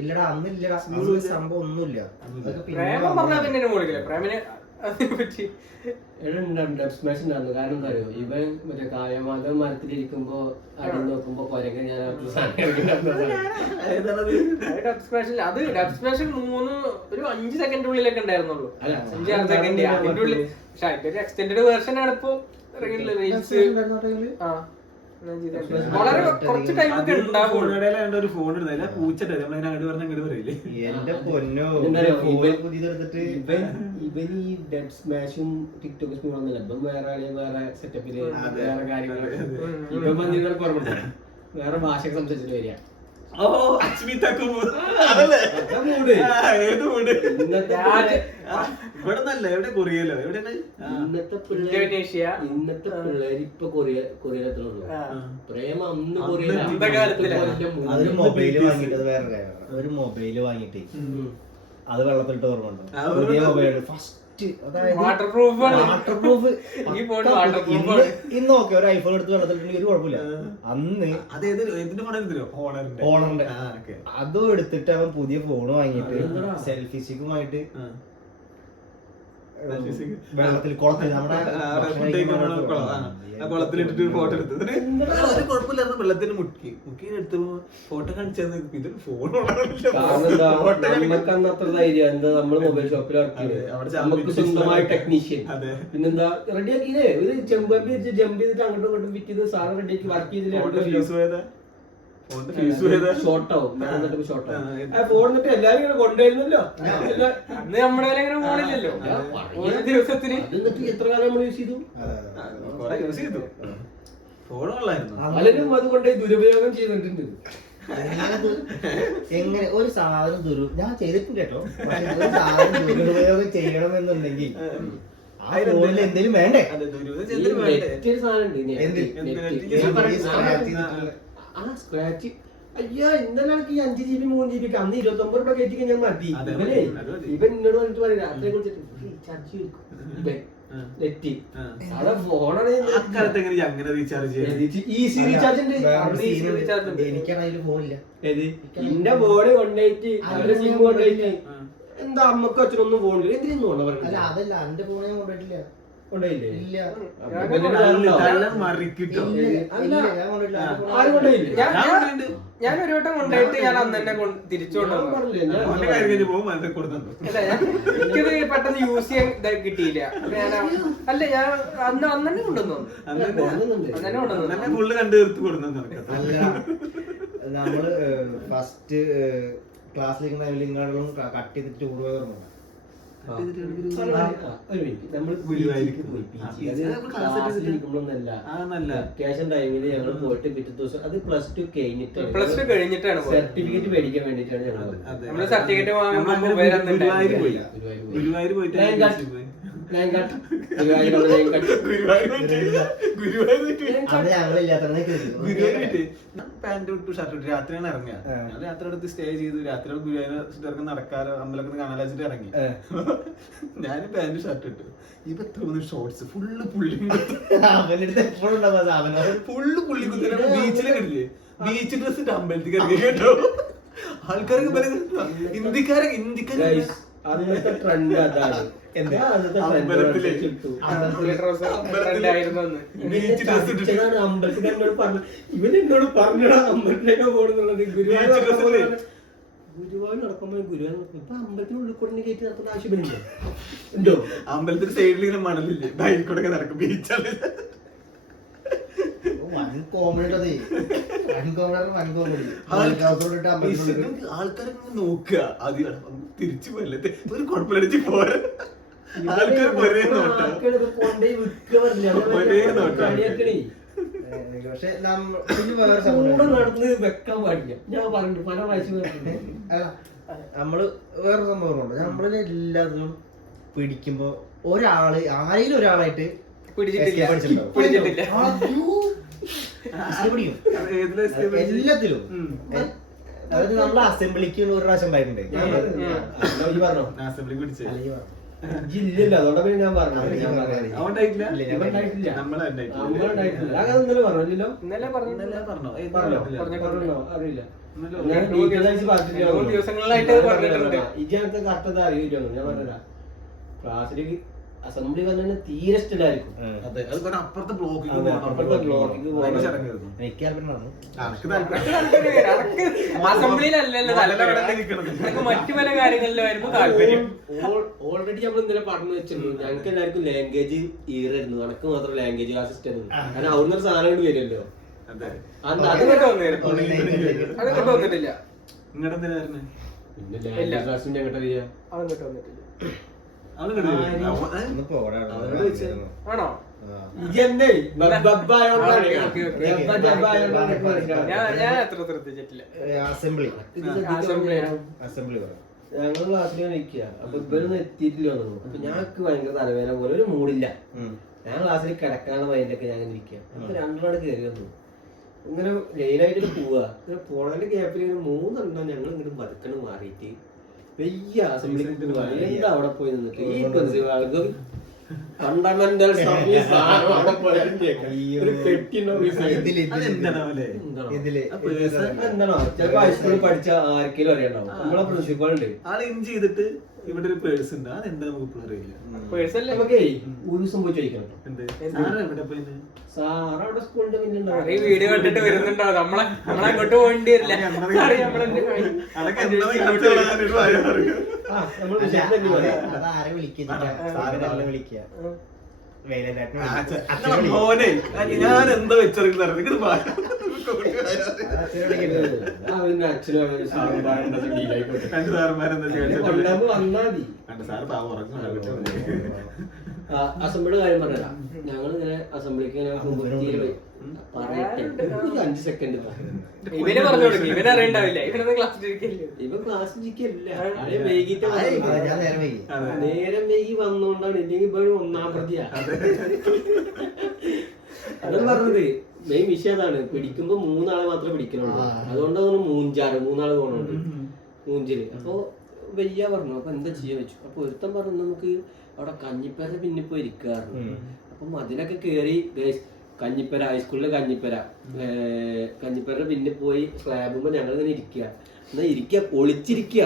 ഇല്ലടാ, അന്നില്ലടാ, സംഭവം ഒന്നുമില്ല. പ്രേമം പറഞ്ഞാൽ പിന്നെ മുകളിൽ പ്രേമിന് അതിനെപ്പറ്റി സ്മാഷ് ഉണ്ടായിരുന്നു. കാരണം എന്താ അറിയോ, ഇവൻ മറ്റേ കായമാധവൻ മരത്തിലിരിക്കുമ്പോ അടി നോക്കുമ്പോ കൊരങ്ങ ഞാൻ അത് ഡബ് സ്മാഷിൽ 5 സെക്കൻഡിനുള്ളിലൊക്കെ ഉണ്ടായിരുന്നുള്ളൂ. 5-6 സെക്കൻഡ് അതിന്റെ ഉള്ളിൽ. പക്ഷെ അതിന്റെ ഒരു എക്സ്റ്റെൻഡഡ് വേർഷൻ ആണ് ഇപ്പൊ ഇറങ്ങിയിട്ടുള്ളത്. റീൽസ് വളരെ കുറച്ച് ടൈം ഒക്കെ ഉണ്ടാവുള്ളൂ. ഒരു ഫോൺ ഇടുന്നില്ല പൂച്ചട്ടെ അങ്ങോട്ട് പറഞ്ഞ അങ്ങോട്ട് പറയില്ലേ. എന്റെ പൊന്നോ, ഇവൻ ഈ ഡബ് സ്മാഷും ടിക്ടോക്ക് സ്പീഡൊന്നുമില്ല. ഇപ്പം വേറെ സെറ്റപ്പില് വേറെ കാര്യങ്ങള് ഇപ്പം വന്നിട്ട് കുറവുണ്ട്. വേറെ ഭാഷയൊക്കെ സംസാരിച്ചിട്ട് വരിക. എവിടെ കൊറിയല്ലോ എവിടെയാണ് ഇന്നത്തെ പിള്ളേര് ഇപ്പൊ കൊറിയയിലെത്തുള്ളൂ. പ്രേമ അന്ന് അതൊരു മൊബൈല് വാങ്ങിട്ട്, അത് വേറെ കാര്യമാണ്. ഒരു മൊബൈല് വാങ്ങിട്ട് അത് വെള്ളത്തിലിട്ട് ഓർമ്മയുണ്ടോ? പുതിയ മൊബൈൽ ഫസ്റ്റ് വാട്ടർ പ്രൂഫ്. ഇന്ന് ഓക്കെ ഒരു ഐഫോൺ എടുത്ത് വെള്ളത്തിലിട്ടുണ്ടെങ്കിൽ ഒരു കുഴപ്പമില്ല. അന്ന് ഓണറിന്റെ അതും എടുത്തിട്ട് അവൻ പുതിയ ഫോൺ വാങ്ങിയിട്ട് സെൽഫി സ്റ്റിക്കുമായിട്ട് വെള്ളത്തിൽ കുളത്തിൽ നമ്മുടെ കുളത്തിലിട്ടിട്ട് ഫോട്ടോ എടുത്തത് ഒരു കുഴപ്പമില്ലായിരുന്നു. വെള്ളത്തിന് മുക്കി എടുത്തപ്പോ ഫോട്ടോ കാണിച്ചത് ഇതൊരു ഫോൺ നമുക്ക് അന്ന് അത്ര ധൈര്യം. എന്താ നമ്മള് മൊബൈൽ ഷോപ്പിൽ നമുക്ക് സ്വന്തമായ ടെക്നീഷ്യൻ. പിന്നെന്താ റെഡിയാക്കിയില്ലേ, ഒരു ജമ്പ് ചെയ്തിട്ട് അങ്ങോട്ടും ഇങ്ങോട്ടും ഫിറ്റ് ചെയ്ത് സാധനം റെഡിയാക്കി വർക്ക് ചെയ്തില്ല. ഷോർട്ടാവും ഫോൺ എന്നിട്ട് എല്ലാരും ഇങ്ങനെ കൊണ്ടുവരുന്നല്ലോ. അന്ന് നമ്മുടെ ഫോണില്ലല്ലോ ദിവസത്തിന്. എന്നിട്ട് എത്ര കാലം നമ്മൾ യൂസ് ചെയ്തു. പലരും അതുകൊണ്ട് ദുരുപയോഗം ചെയ്തിട്ടുണ്ട്. എങ്ങനെ ഒരു സാധനം ഞാൻ ചെയ്തിട്ടുണ്ട് കേട്ടോ. ഒരു സാധനം ദുരുപയോഗം ചെയ്യണമെന്നുണ്ടെങ്കിൽ ആ ഫോണിൽ എന്തെങ്കിലും വേണ്ടേ? സ്ക്രാച്ച് അയ്യോ ഇന്നലെ ഈ 5 GB 3 GB അന്ന് 29 രൂപ കയറ്റി ഞാൻ മതി. ഇവൻ എന്നോട് പറഞ്ഞിട്ട് പറയും രാത്രിയെ കുറിച്ചിട്ട് റീചാർജ് നെറ്റി അതാ ഫോണാണ്. അങ്ങനെ റീചാർജ് ഈസി റീചാർജ് ഉണ്ട്. എനിക്കാണെങ്കിൽ ഫോണില്ല. എന്റെ ഫോണ് കൊണ്ടുപോയിട്ട് അവരുടെ സിം കൊണ്ടുപോയിട്ട് എന്താ അമ്മക്ക് അച്ഛനൊന്നും ഫോണില്ല. എന്തിനു പറഞ്ഞത്? അതല്ല, എന്റെ ഫോൺ ഞാൻ കൊണ്ടുപോയിട്ടില്ല. ഞാൻ ഒരു വട്ടം കൊണ്ടുപോയിട്ട് ഞാൻ അന്ന് തന്നെ തിരിച്ചു കൊണ്ടുവന്നു. എനിക്കത് പെട്ടെന്ന് യൂസ് ചെയ്യാൻ കിട്ടിയില്ല. ഞാൻ അന്ന് തന്നെ കൊണ്ടുവന്നു. നമ്മള് ഫസ്റ്റ് ക്ലാസ്സിലിരിക്കുന്ന ടൈമിൽ ഇങ്ങോട്ടും കട്ട് ചെയ്തിട്ട് ടൂർ പോയി ഓർമ്മ. അത്യാവശ്യം ടൈമില് ഞങ്ങൾ പോയിട്ട് പിറ്റേ ദിവസം അത് +2 കഴിഞ്ഞിട്ടാണ് സർട്ടിഫിക്കറ്റ് മേടിക്കാൻ വേണ്ടിട്ടാണ് ഞങ്ങൾ സർട്ടിഫിക്കറ്റ് ഗുരുവായൂർ പോയിട്ട് പാന്റ് ഇട്ടു ഷർട്ട് ഇട്ടു രാത്രിയാണ് ഇറങ്ങിയ. രാത്രി അടുത്ത് സ്റ്റേ ചെയ്തു. രാത്രി ഗുരുവായൂർ നടക്കാറ് അമ്പലൊക്കെ കാണാൻ വെച്ചിട്ട് ഇറങ്ങി. ഞാൻ പാന്റ് ഷർട്ട് ഇട്ടു. ഇപ്പൊ തോന്നുന്നു ഷോർട്സ് ഫുള്ള് പുള്ളി കുത്തി ബീച്ചിലൊക്കെ ഇല്ലേ, ബീച്ച് ഡ്രസ് ഇട്ട് അമ്പലത്തിൽ ഇറങ്ങി കേട്ടോ. ആൾക്കാർക്ക് ഇന്ത്യക്കാരെ അന്നത്തെ ട്രെൻഡ് അതാണ്. അമ്പലത്തില് അമ്പലത്തിൽ എന്നോട് പറഞ്ഞു, ഇവനെന്നോട് പറഞ്ഞടാ അമ്പലത്തിലേക്ക് പോകുന്നുള്ളത്. ഗുരുവായൂർ നടക്കുമ്പോ ഇപ്പൊ അമ്പലത്തിനുള്ളിൽ കൂടെ കയറ്റി നടത്തേണ്ട ആവശ്യമില്ല. ഉണ്ടോ? അമ്പലത്തിന്റെ സൈഡിൽ ഇങ്ങനെ മണലില്ലേ, ബൈക്ക് കൂടെ നടക്കും ബീച്ചാണ്. ആൾക്കാരൊക്കെ നോക്കുക ആദ്യം തിരിച്ചു പോലെ ഒരു കുഴപ്പമില്ല പോരാ. പക്ഷെ നടന്ന് വെക്കാൻ പാടില്ല. ഞാൻ പറഞ്ഞു പല പ്രാവശ്യം. നമ്മള് വേറെ സംഭവങ്ങളുണ്ട്. നമ്മള് എല്ലാത്തിനും പിടിക്കുമ്പോ ആരെങ്കിലും ഒരാളായിട്ട് എല്ലാത്തിലും. അതായത് നമ്മളെ അസംബ്ലിക്ക് ഒരു പ്രാവശ്യം ഉണ്ടായിട്ടുണ്ട്. ജില്ലല്ലോ, അതുകൊണ്ട് പിന്നെ ഞാൻ പറഞ്ഞു. അറിയില്ല. ദിവസങ്ങളായിട്ട് ഇജനത്തെ കറക്റ്റ് അറിയില്ല. ഞാൻ പറഞ്ഞ ക്ലാസ്സിലേക്ക് അസംബ്ലി പറഞ്ഞാൽ തീരെ ഇഷ്ടമായിരിക്കും. അതെ അത് പറഞ്ഞ അപ്പുറത്തെ ബ്ലോക്കിൽ അപ്പുറത്തെ ബ്ലോക്കിക്ക് പോകണം. എനിക്ക് താല്പര്യം നടന്നു. അസംബ്ലിയിലല്ലല്ലോ താല്പര്യം, മറ്റു പല കാര്യങ്ങളിലായിരുന്നു താല്പര്യം. ഓൾറെഡി നമ്മൾ ഇന്നലെ പറഞ്ഞു വെച്ചിരുന്നു ഞങ്ങൾക്ക് എല്ലാവർക്കും ലാംഗ്വേജ് ഈറായിരുന്നു, കണക്ക് മാത്രം ലാംഗ്വേജ് ക്ലാസ് ഇഷ്ടമായിരുന്നു. കാരണം അവിടുന്ന് ഒരു സാധനം കൊണ്ട് വരുമല്ലോ. അതൊക്കെ വന്നിട്ടില്ല. നിങ്ങളുടെ എന്തിനായിരുന്നു പിന്നെ ലാംഗ്വേജ് ക്ലാസ്സിന് ഞങ്ങട്ട വരിക. അതൊക്കെ വന്നിട്ടില്ല. ഒന്ന് പോടാ ആണോ? ഞാൻ അത്ര ശ്രദ്ധിച്ചിട്ടില്ല. അസംബ്ലി പറ. ഞങ്ങള് ക്ലാസ്സിൽ നിൽക്കുക. അപ്പൊ ഇവരൊന്നും എത്തിയിട്ടില്ല തോന്നുന്നു. അപ്പൊ ഞങ്ങൾക്ക് ഭയങ്കര തലവേദന പോലെ ഒരു മൂടില്ല. ഞാൻ ക്ലാസ്സിൽ കിടക്കാനുള്ള മൈൻഡൊക്കെ ഞാൻ ഇരിക്കുക. അപ്പൊ രണ്ടാട് കയറി വന്നു. ഇങ്ങനെ ലൈനായിട്ട് പോവാ. ഇങ്ങനെ പോണതിന്റെ ഗ്യാപ്പിൽ ഇങ്ങനെ 3 എണ്ണം ഞങ്ങൾ ഇങ്ങോട്ട് പതുക്കണ് മാറിയിട്ട് വലിയ അസംബ്ലി എന്താ അവിടെ പോയി നിന്നിട്ട് ഈ പ്രിൻസിപ്പാൾക്ക് ഫണ്ടമെന്റൽ എന്താണോ ചിലപ്പോ ഹൈസ്കൂളിൽ പഠിച്ച ആർക്കെങ്കിലും അറിയണ്ടാവും. നമ്മളെ പ്രിൻസിപ്പൾ ഉണ്ട് ആള് ഇൻ ചെയ്തിട്ട് ഇവിടെ ഒരു പേഴ്സ് ഉണ്ട്. അതെന്താ നമുക്ക് ഇപ്പോൾ അറിയില്ല. നമുക്കേ ഒരു ദിവസം പോയി ചോദിക്കണം. എവിടെ പോയി സാറ് അവിടെ സ്കൂളിന്റെ മുന്നിലുണ്ടാവും. ഈ വീഡിയോ കണ്ടിട്ട് വരുന്നുണ്ടാവും. നമ്മളങ്ങോട്ട് പോകേണ്ടി വരില്ല. അതാരെ വിളിക്കുക വിളിക്കുക മോനെ ഞാൻ എന്താ വെച്ചിറങ്ങി അസംബ്ലിയുടെ കാര്യം പറഞ്ഞാ ഞങ്ങളിങ്ങനെ അസംബ്ലിക്ക് പറയട്ടെ 5 സെക്കൻഡ് ഇവനെ പറഞ്ഞു കൊടുക്കും. ഇവനറിയണ്ടാവില്ല. ഇവനൊന്നും ക്ലാസ്സിലിരിക്കില്ല. ഇവ ക്ലാസ്സിൽ ഇരിക്കല്ല. വൈകിട്ട് നേരം വൈകി വന്നോണ്ടാണ്. ഇല്ലെങ്കിൽ ഇപ്പൊ 1-ാം പ്രതിയാ. അതാണ് പറഞ്ഞത്. മെയിൻ വിഷയം അതാണ്. പിടിക്കുമ്പോ 3 ആളെ മാത്രമേ പിടിക്കണുള്ളൂ. അതുകൊണ്ടാണ് 3 ആള് പോണുണ്ട് മൂഞ്ചില്. അപ്പൊ വയ്യ പറഞ്ഞു. അപ്പൊ എന്താ ചെയ്യാൻ വെച്ചു. അപ്പൊ ഒരുത്തൻ പറഞ്ഞു നമുക്ക് അവിടെ കഞ്ഞിപ്പേര പിന്നെ പോയി ഇരിക്കാറുണ്ട്. അപ്പം അതിനൊക്കെ കേറി കഞ്ഞിപ്പര ഹൈസ്കൂളിലെ കഞ്ഞിപ്പര പിന്നെ പോയി സ്ലാബുമ്പോ ഞങ്ങൾ ഇങ്ങനെ ഇരിക്കുക. എന്നാ ഇരിക്കുക ഒളിച്ചിരിക്കുക.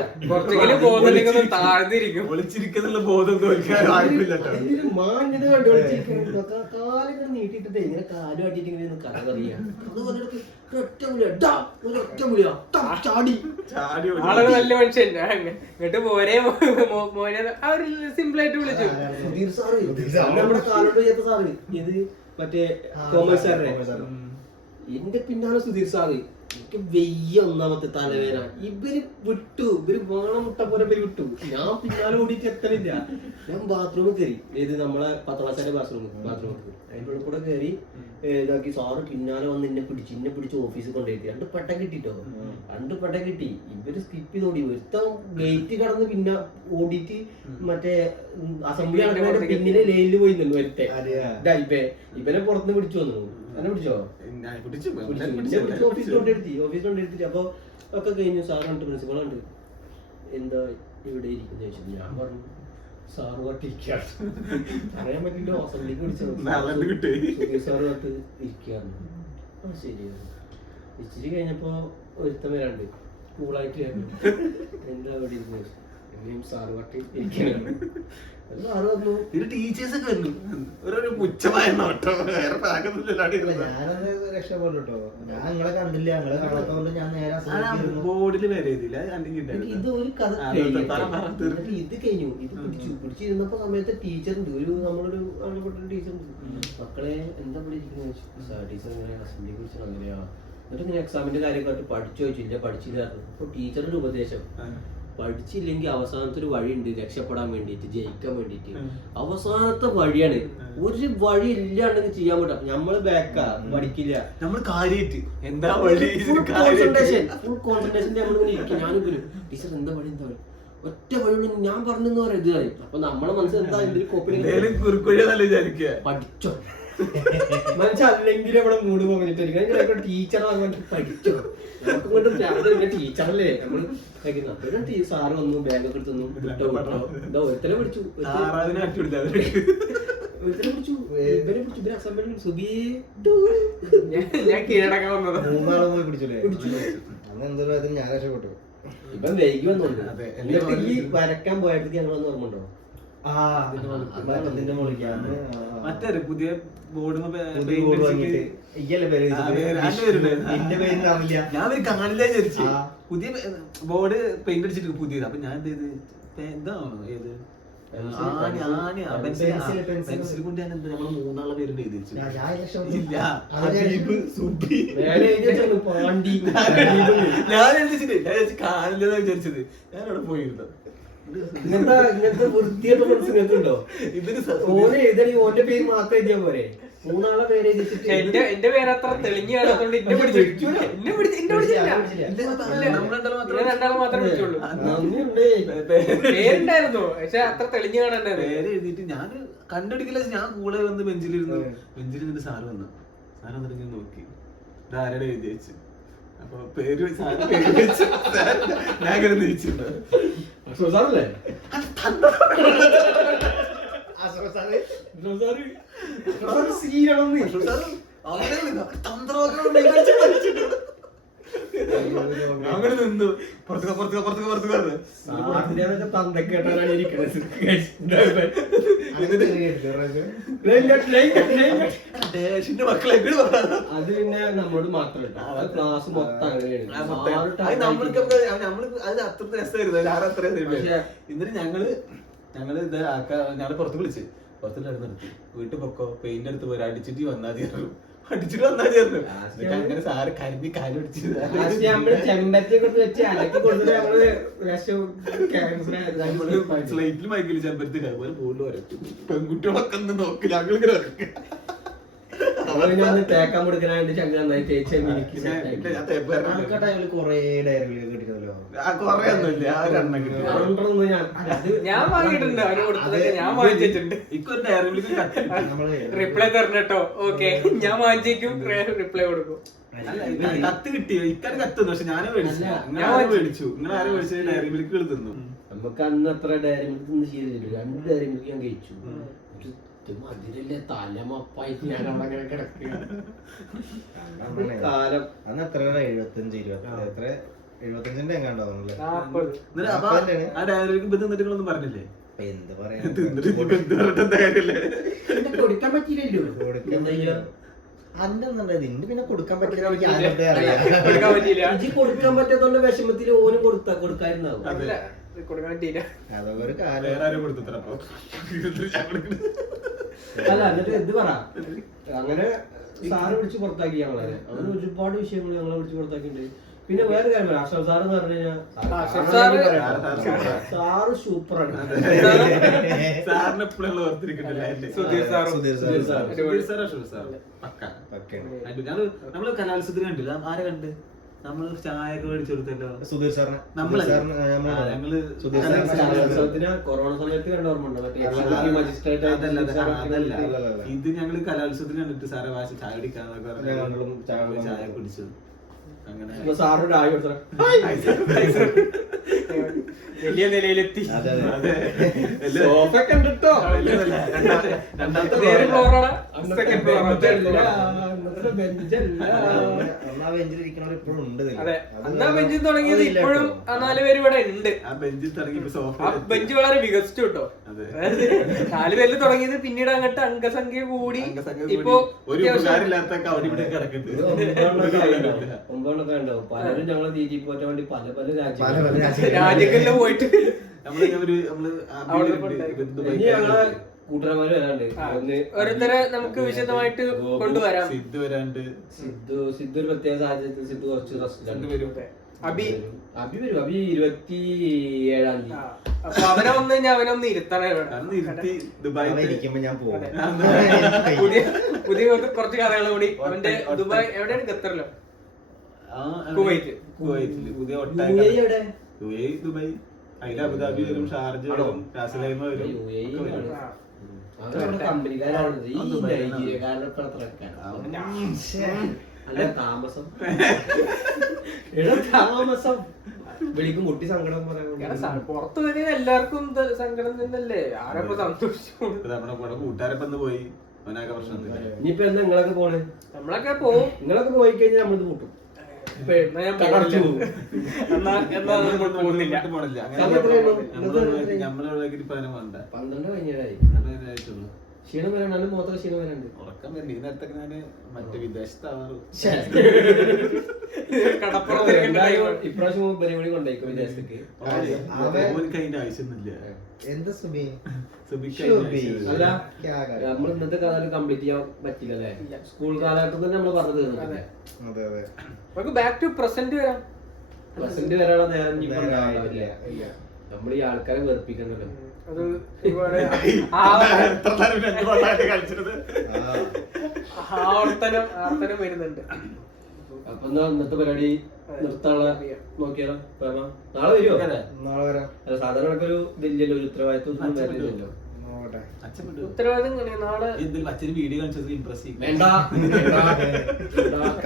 ഒളിച്ചിരിക്കുന്നുള്ള ബോധം മാന്യത കണ്ടു ഒളിച്ചിരിക്കുക. കാലിങ്ങനെ നീട്ടിട്ടിട്ട് ഇങ്ങനെ കാല് കാട്ടിട്ട് ഇങ്ങനെ കഥ പറയാ. അത് പറഞ്ഞിട്ട് ഒരൊറ്റ മുടിയാ ചാടി ആളൊരു നല്ല മനുഷ്യൻ. എന്നിട്ട് പോരെ മോനെ അവര് സിമ്പിൾ ആയിട്ട് വിളിച്ചു സുധീർ സാറ്. നമ്മുടെ കാലോട്ട് ചെയ്യാത്ത സാറ്. ഇത് മറ്റേ കോമേഴ്സ് സാറിനെ. എന്റെ പിന്നാലെ സുധീർ സാറ്. എനിക്ക് വെയ്യ ഒന്നാമത്തെ തലവേദന. ഇവര് വാണമുട്ട പോലെ വിട്ടു. ഞാൻ പിന്നാലെ ഓടിയിട്ട് എത്തണില്ല. ഞാൻ ബാത്റൂമിൽ കയറി. ഏത് നമ്മളെ 10ാം ക്ലാസ്സിലെ ബാത്റൂമിൽ അതിൻ്റെ കൂടെ കയറി ഇതാക്കി. സാറ് പിന്നാലെ വന്ന് എന്നെ പിടിച്ച് ഓഫീസിൽ കൊണ്ടുപോയിട്ട് 2 പട്ടം കിട്ടിട്ടോ. 2 പട്ടം കിട്ടി. ഇവര് സ്കിപ്പ് ചെയ്ത് ഓടി. ഒരുത്തം ഗേറ്റ് കടന്ന് പിന്നെ ഓടിയിട്ട് മറ്റേ അസംബ്ലി നടക്കുന്നതിന്റെ പിന്നിലെ ലൈനിൽ പോയി നിന്നു. ഒറ്റ ഇവനെ പുറത്തുനിന്ന് പിടിച്ചു വന്നു. എന്നെ പിടിച്ചോ? ഓഫീസിൽ കൊണ്ടെടുത്തി. അപ്പൊ ഒക്കെ കഴിഞ്ഞു. സാറുണ്ട്, പ്രിൻസിപ്പൾ ഉണ്ട്. എന്താ ഇവിടെ ഇരിക്കുന്ന ചോദിച്ചു. ഞാൻ പറഞ്ഞു സാറ് പട്ടിരിക്കാണ്. അറിയാൻ പറ്റില്ലോ. അസംബ്ലിക്ക് പിടിച്ചു സാറ് പട്ട് ഇരിക്കാണ്. ശരിയാണ്. ഇച്ചിരി കഴിഞ്ഞപ്പോ ഒരുത്തം വരാണ്ട് കൂളായിട്ട് എന്താ ഇവിടെ ഇരിക്കുന്നത്. സാറ് പട്ടി ഇരിക്കാനാണ്. ടീച്ചേഴ്സ് ഒക്കെ വരുന്നു. ഒരു പുച്ഛമായ നോട്ടം. വേറെ ഞാനത് രക്ഷപ്പെട്ടോ. ഞാൻ നിങ്ങളെ കണ്ടില്ല. നിങ്ങളെ കാണാത്തോണ്ട് ഞാൻ നേരെ ബോർഡിൽ വരെ ചെയ്തില്ല. ഇത് ഒരു കഥ ഇത് കഴിഞ്ഞു. ഇത് പിടിച്ചിരുന്നപ്പോ സമയത്ത് ടീച്ചറുണ്ട്. നമ്മളൊരു ആണപ്പെട്ട ടീച്ചറുണ്ട്. മക്കളെ എന്താ ഇവിടെ ഇരിക്കുന്നത് ടീച്ചർ ഇങ്ങനെ അസംബ്ലിയെ കുറിച്ച് അങ്ങനെയാ. എന്നിട്ട് ഇങ്ങനെ എക്സാമിന്റെ കാര്യമൊക്കെ പഠിച്ചു ചോദിച്ചില്ല. പഠിച്ചില്ല. അപ്പൊ ടീച്ചറിന്റെ ഉപദേശം പഠിച്ചില്ലെങ്കിൽ അവസാനത്തെ ഒരു വഴിയുണ്ട് രക്ഷപ്പെടാൻ വേണ്ടിട്ട്, ജയിക്കാൻ വേണ്ടിട്ട്. അവസാനത്തെ വഴിയാണ്. ഒരു വഴി ഇല്ലാണ്ടെങ്കിൽ ചെയ്യാൻ പറ്റും. നമ്മള് ബാക്കാ പഠിക്കില്ല. നമ്മൾ കാര്യമായിട്ട് എന്താ ഫുൾ കോൺസെൻട്രേഷൻ നമ്മളിങ്ങനെ ഇരിക്കും. ഞാനും ടീച്ചർ എന്താ വഴി ഒറ്റ വഴിയുള്ള ഞാൻ പറഞ്ഞെന്ന് പറയാം. ഇത് പറയും. അപ്പൊ നമ്മളെ മനസ്സിൽ എന്താ എന്തൊരു കോപ്പി പഠിച്ചോ മനുഷ്യ. അല്ലെങ്കിൽ ഇവിടെ മൂട് പോകാൻ ടീച്ചർ പഠിച്ചോ. ഞങ്ങൾക്ക് ടീച്ചറല്ലേ നമ്മള് സാറ് വന്നു. ബാഗൊക്കെ എടുത്തു വിട്ടോ എന്താ ഒരുത്തനെ പിടിച്ചു. ഇവരെ പിടിച്ചു. അസംബ്ലി സുബി ഞാൻ കീഴടക്കാൻ വന്നത് 3 ആളെ പോയി പിടിച്ചില്ലേ. അന്ന് ഞാൻ രക്ഷപ്പെട്ടു. ഇപ്പം വൈകി വന്നോണ്ട്. എന്നിട്ട് ഈ വരക്കാൻ പോയപ്പോഴത്തേക്ക് ഞങ്ങൾ വന്ന് ഓർമ്മ ഉണ്ടോ? വെള്ളത്തിന്റെ മുകളിലേക്ക് മറ്റേ പുതിയ ബോർഡ് വാങ്ങിയിട്ട് ഇയ്യല്ലേ പേര് എന്റെ പേരുണ്ടാവില്ല. ഞാൻ ഒരു കാണില്ല വിചാരിച്ചു. പുതിയ ബോർഡ് പെയിന്റ് അടിച്ചിട്ട് പുതിയത്. അപ്പൊ ഞാൻ എന്ത് ചെയ്ത് എന്താണോ ഏത് പെൻസിൽ കൊണ്ട് ഞാൻ എന്താ നമ്മള് 3 ആളെ പേരുണ്ട് എഴുതി വെച്ചു. ഞാൻ എഴുതിച്ചിട്ട് കാണില്ലെന്നാ വിചാരിച്ചത്. ഞാൻ അവിടെ പോയിരുന്നത്. ഇങ്ങനത്തെ വൃത്തിയായിട്ട് മനസ്സിലാക്കുന്നുണ്ടോ? ഓനെ എഴുതണി ഓന്റെ പേര് മാത്രം എഴുതിയാ പോരെ? 3 ആളെ പേര് എഴുതിച്ചിട്ട് എന്റെ പേര് അത്ര തെളിഞ്ഞു കാണാത്തോണ്ട് എന്നെ പിടിച്ചില്ല. രണ്ടാളെ മാത്രമേ പിടിച്ചുള്ളൂ. പേരുണ്ടായിരുന്നു പക്ഷെ അത്ര തെളിഞ്ഞു കാണാണ്ടായിരുന്നു. പേര് എഴുതിയിട്ട് ഞാൻ കണ്ടുപിടിക്കില്ല. ഞാൻ കൂടെ വന്ന് ബെഞ്ചിലിരുന്നിട്ട് സാറ് വന്നു. സാറ് വന്നിട്ട് നോക്കി ഇത് ആരുടെ എഴുതി വെച്ചു. അപ്പൊ പേര് വെച്ച് ഞാൻ ഇങ്ങനെ തിരിച്ചിട്ടുണ്ട്. സാറല്ലേ അങ്ങനെ നിന്നു പുറത്തു തന്തക്കേട്ടാണ് ഇരിക്കണത്. മക്കളെ അത് പിന്നെ നമ്മളോട് മാത്രമല്ല ക്ലാസ് മൊത്തം അത് അത്ര രസമായിരുന്നു. അത്ര എന്നിട്ട് ഞങ്ങള് ഇത് ഞങ്ങള് പുറത്ത് വിളിച്ച് പുറത്തുള്ള നിർത്തി. വീട്ടിൽ പൊക്കോ പെയിന്റ് എടുത്ത് പോയി അടിച്ചിട്ട് വന്നാൽ ചേർന്നു. അങ്ങനെ സാറ് കരുതി കാര്യം ചെമ്പരത്തിയൊക്കെ വെച്ച് അലക്കി കൊടുത്തിട്ട് സ്ലൈറ്റിൽ മയക്കില്ല ചെമ്പരത്തി അതുപോലെ ബോർഡിൽ വരക്കും. പെൺകുട്ടികളൊക്കെ ഒന്ന് നോക്കി ഞങ്ങളിങ്ങനെ വരക്കും. തേക്കാൻ കൊടുക്കാനായിട്ട് ചങ്ങ നന്നായി തേച്ച് കൊറേ ഡയറികൾ കിട്ടിയല്ലോ. ഞാൻ വാങ്ങിയിട്ടുണ്ട്. അവന് കൊടുത്തതൊക്കെ ഞാൻ വാങ്ങിച്ചിട്ടുണ്ട്. റിപ്ലൈ തരണട്ടോ. ഓക്കെ ഞാൻ വാങ്ങിച്ചേക്കും റിപ്ലൈ കൊടുക്കും. കത്ത് കിട്ടിയോ? ഇക്കാര് കത്തുന്നു. പക്ഷെ ഞാനും മേടിച്ചു. നിങ്ങൾ ആരും മേടിച്ചു ഡയറി മിൽക്കുകൾ തിന്നു. നമുക്ക് അന്ന് അത്ര ഡയറി മിൽക്ക് തിന്ന് ശീലിച്ചില്ല. 2 ഡയറി മിൽക്ക് ഞാൻ കഴിച്ചു. മതിലല്ലേ തലമപ്പായിട്ട് ഞാൻ അവിടെ അങ്ങനെ കിടക്കുക. കാലം അന്ന് എത്ര 75 എങ്ങാണ്ടാവുന്നല്ലേ? ആ ഡയറിക്ക് ഇപ്പൊ തിന്നിട്ട് പറഞ്ഞില്ലേ? എന്ത് പറയാ കൊടുക്കാൻ പറ്റില്ലല്ലോ. അന്നുണ്ടായത് ഇന്ന് പിന്നെ കൊടുക്കാൻ പറ്റില്ല. കൊടുക്കാൻ പറ്റാത്തോണ്ട് വിഷമത്തിൽ ഓനും കൊടുക്കായിരുന്നാവും. അതൊക്കെ ഒരു കാലം. അല്ല എന്നിട്ട് എന്ത് പറ അങ്ങനെ സാറ് വിളിച്ച് പുറത്താക്കി ഞങ്ങളെ. അങ്ങനെ ഒരുപാട് വിഷയങ്ങൾ ഞങ്ങളെ വിളിച്ച് പുറത്താക്കിയിട്ടുണ്ട്. പിന്നെ വേറെ കാര്യം പറയാം. അഷ്റഫ് സാർ എന്ന് പറഞ്ഞു കഴിഞ്ഞാൽ സാറ് സൂപ്പറാണ്. നമ്മള് കലോത്സവത്തിന് കണ്ടില്ല. ആരെ കണ്ട്? നമ്മള് ചായയൊക്കെ മേടിച്ചു കൊടുത്തല്ലോ സുധീർ സാറിന്. കൊറോണ സമയത്ത് കണ്ട ഓർമ്മ. ഇത് ഞങ്ങള് കലോത്സവത്തിന് കണ്ടിട്ട് സാറെ വാശ ചായ കുടിക്കാന്നൊക്കെ പറഞ്ഞു ചായ കുടിച്ചു. അങ്ങനെ സാറിനോട് ആയി കൊടുത്ത വലിയ നിലയിലെത്തി. കണ്ടിട്ടോ ഇപ്പോഴും ഉണ്ട്. അതെ അന്നാ ബെഞ്ചിൽ തുടങ്ങിയത് ഇപ്പോഴും ആ 4 പേര് ഇവിടെ ഉണ്ട്. ആ ബെഞ്ചിൽ തുടങ്ങി ബെഞ്ച് വളരെ വികസിച്ചു കേട്ടോ. അതായത് 4 പേരിൽ തുടങ്ങിയത് പിന്നീട് അങ്ങോട്ട് അംഗസംഖ്യ കൂടി ഇപ്പൊ ഒമ്പതൊക്കെ ഉണ്ടാവും. പലരും ഞങ്ങളെ തീറ്റി പോറ്റാൻ വേണ്ടി പല പല രാജ്യങ്ങളിൽ പോയിട്ട് ഞങ്ങളെ കൂട്ടുകാരന്മാര് വരാണ്ട്. ഓരോരുത്തരെ നമുക്ക് വിശദമായിട്ട് കൊണ്ടുവരാം. സിദ്ധു വരാണ്ട്. സിദ്ധു ഒരു പ്രത്യേക സാഹചര്യത്തിൽ സിദ്ധു കുറച്ച് അബി വരും. അബി 27-ാം തീയതി. അപ്പൊ അവനൊന്ന് ഇരുത്തണേ. ഞാൻ പോകും. പുതിയ കുറച്ച് കഥകൾ കൂടി. അവന്റെ ദുബായ് എവിടെയാണ്? ഖത്തറിലോ കുവൈറ്റില് പുതിയ ദുബായ്. അതിൽ അബുദാബി വരും, ഷാർജ വരും, രാസലൈമ വരും. കമ്പനിക്കാരാണ് താമസം താമസം വിളിക്കും. കുട്ടി സങ്കടം പറയാൻ പുറത്തു വരുന്ന എല്ലാവർക്കും സങ്കടം തന്നെയല്ലേ. ആരപ്പോ സന്തോഷിച്ചു. നമ്മുടെ കൂട്ടുകാരൊപ്പം പോയി. അവനൊക്കെ പ്രശ്നം. ഇനിയിപ്പോ എന്താ നിങ്ങളൊക്കെ പോണേ? നമ്മളൊക്കെ പോവും. നിങ്ങളൊക്കെ പോയി കഴിഞ്ഞാൽ നമ്മളിത് കൂട്ടും. എന്നാ ഞാൻ പോകുന്നില്ല. എന്നാ നമ്മൾ പോകുന്നില്ല. പോണില്ല. സമയം എത്രയായിരുന്നു? നമ്മളെ ഇപ്പൊ അതിനെ വേണ്ട 12 കഴിഞ്ഞായി. ആയിട്ടുള്ളൂ. ക്ഷീണം വരാണ്ട് മൊത്തം ക്ഷീണം വരാണ്ട്. ഉറക്കം വരും. ഈ നേരത്തൊക്കെ ഞാന് മറ്റേ വിദേശത്താവാറ്. ഇപ്രാവശ്യം പരിപാടി കൊണ്ടായിക്കോ വിദേശത്തേക്ക്. ഓനിക്ക് അതിന്റെ ആവശ്യമൊന്നുമില്ല. എന്താ സുബി സുബിക്ക് അല്ല നമ്മൾ ഇന്നത്തെ കാലം കംപ്ലീറ്റ് ചെയ്യാൻ പറ്റില്ല അല്ലേ? സ്കൂൾ കാലഘട്ടത്തിൽ തന്നെ നമ്മള് പറഞ്ഞു തീർന്നിട്ടില്ല. അതെ അതെ നമുക്ക് ബാക്ക് ടു പ്രസന്റ് വരാം. പ്രസന്റ് വരാനുള്ള നേരം ഇനിയിപ്പോ ഉണ്ടാവില്ല. നമ്മൾ ഈ ആൾക്കാരെ വെറുപ്പിക്കണ്ടല്ലോ. അത് ഒരുപാട് ആവർത്തനം വരുന്നുണ്ട്. അപ്പൊ എന്നാ ഇന്നത്തെ പരിപാടി നിർത്താനുള്ള നോക്കിയാലോ? നാളെ വരുമോ? നാളെ വരാം. അല്ല സാധാരണ ഒരു ഇതില്ലല്ലോ, ഒരു ഉത്തരവാദിത്വം വരുന്നില്ലല്ലോ. ഉത്തരവാദിത്തം നാളെ അച്ഛന് വീഡിയോ കാണിച്ചത് ഇംപ്രസ് ചെയ്യും. വേണ്ട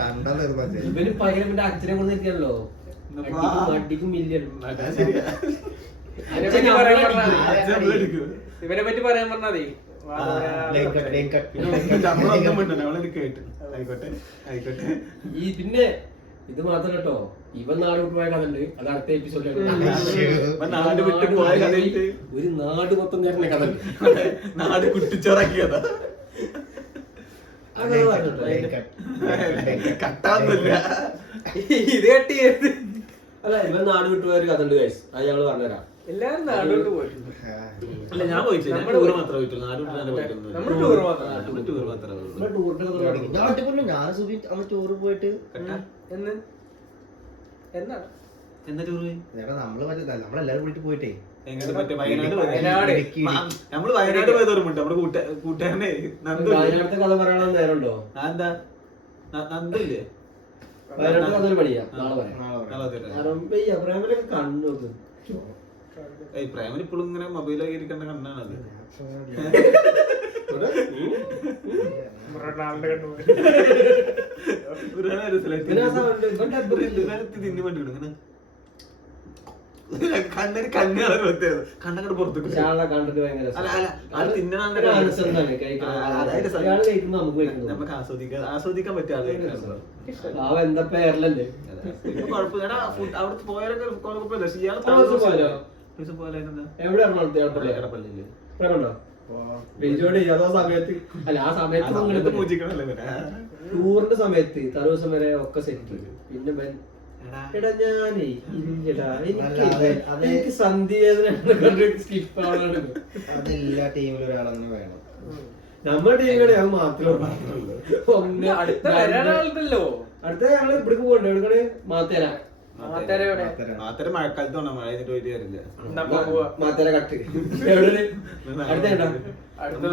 കണ്ട നിർബന്ധം ഇവന് പകരം എന്റെ അച്ഛനെ കൊണ്ട് നിൽക്കാനല്ലോ. അടിക്കും മില്യൺ. ഇവനെ പറ്റി പറയാൻ പറഞ്ഞതേ ഈ പിന്നെ ഇത് മാത്രം കേട്ടോ, ഇവൻ നാട് വിട്ടു പോയ കഥ ഉണ്ട്. അത് അടുത്ത എപ്പിസോഡിൽ നാട് വിട്ട് പോയ കഥയിട്ട് ഒരു നാട് മൊത്തം നേരുന്ന കഥ ഉണ്ട്. നാട് കുട്ടിച്ചോറാക്കിയതാ. കട്ടാന്നില്ല. ഇത് കെട്ടിയത് അല്ല ഇവൻ നാട് വിട്ടുപോയ ഒരു കഥ ഉണ്ട് ഗൈസ്. അത് ഞങ്ങള് പറഞ്ഞുതരാം. എല്ലാരും നാടോട്ട് പോയിട്ടുണ്ട്. അല്ല ഞാൻ പോയിട്ടില്ല. ടൂർ മാത്രമേ പോയിട്ടുള്ളൂ. നാട് വിട്ട് തന്നെ പോയിട്ടുണ്ട്. നമ്മള് ടൂർ മാത്രം. ടൂർ മാത്രമേ നമ്മള് ടൂറിന്റെ കഥ തുടങ്ങി. ഞാൻ സുബി അന്ന് ടൂറ് പോയിട്ട് എന്ന് എന്നാണ് എന്താ ടൂർ പോയി? നമ്മളെല്ലാരും കൂടിട്ട് പോയിട്ടേ എങ്ങനെ മറ്റേ വയനാട് വയനാട്. നമ്മള് വയനാട് പോയത് ഓർമ്മയുണ്ട്. നമ്മുടെ കൂട്ടുകാരനെ നന്ദു. വയനാട്ടിലത്തെ കഥ പറയാനുള്ള നേരമുണ്ടോ? എന്താ നന്ദില്ലേ? വയനാട്ടിലെ കഥ ഒരു പണിയാ. നാളെ പറയാം. നാളെ പ്രേമലൊക്കെ കണ്ണു നോക്ക്. പ്രേമൻ ഇപ്പോഴും ഇങ്ങനെ മൊബൈലൊക്കെ ഇരിക്കേണ്ട കണ്ണാണത്. തിന്നു വേണ്ടി ഇങ്ങനെ കണ്ണിന് കണ്ണാണ് പ്രത്യേകത. കണ്ണങ്ങോട്ട് പുറത്തേക്ക് കണ്ടിട്ട് ഭയങ്കര അല്ല അല്ല അത് തിന്നണ നമുക്ക് ആസ്വദിക്കാൻ പറ്റിയ അവ എന്താ പേരല്ലേ കുഴപ്പമില്ല. അവിടുത്തെ പോയാലൊക്കെ കുഴപ്പമില്ല. പക്ഷെ ഇയാൾ എവിടെ എറണാകുളത്ത് പ്രേമുണ്ടോ? അതോ സമയത്ത് അല്ല ആ സമയത്ത് പൂജിക്കണല്ലേ ടൂറിന്റെ സമയത്ത് തലേദിവസം വരെ ഒക്കെ സെറ്റ് ചെയ്തു. പിന്നെ എടാ ഞാനേ ഇല്ലടാ എനിക്ക് സന്ധിവേദന സ്കിപ്പ് ആവാണ്. അതെല്ലാ ടീമിലും ഒരാളങ്ങനെ വേണം. നമ്മുടെ ടീമിലെ അത് മാത്രമേ അടുത്ത വരാനാളുണ്ടല്ലോ. അടുത്ത ഞങ്ങള് ഇവിടേക്ക് പോകണ്ടേ? എവിടെ മാത്തേര മാത്രം മഴക്കാലത്തോണോ മഴ ചെയ്തിട്ട് പോയിട്ട് കാര്യമില്ല. മാത്തേര കട്ട് എവിടെ അടുത്ത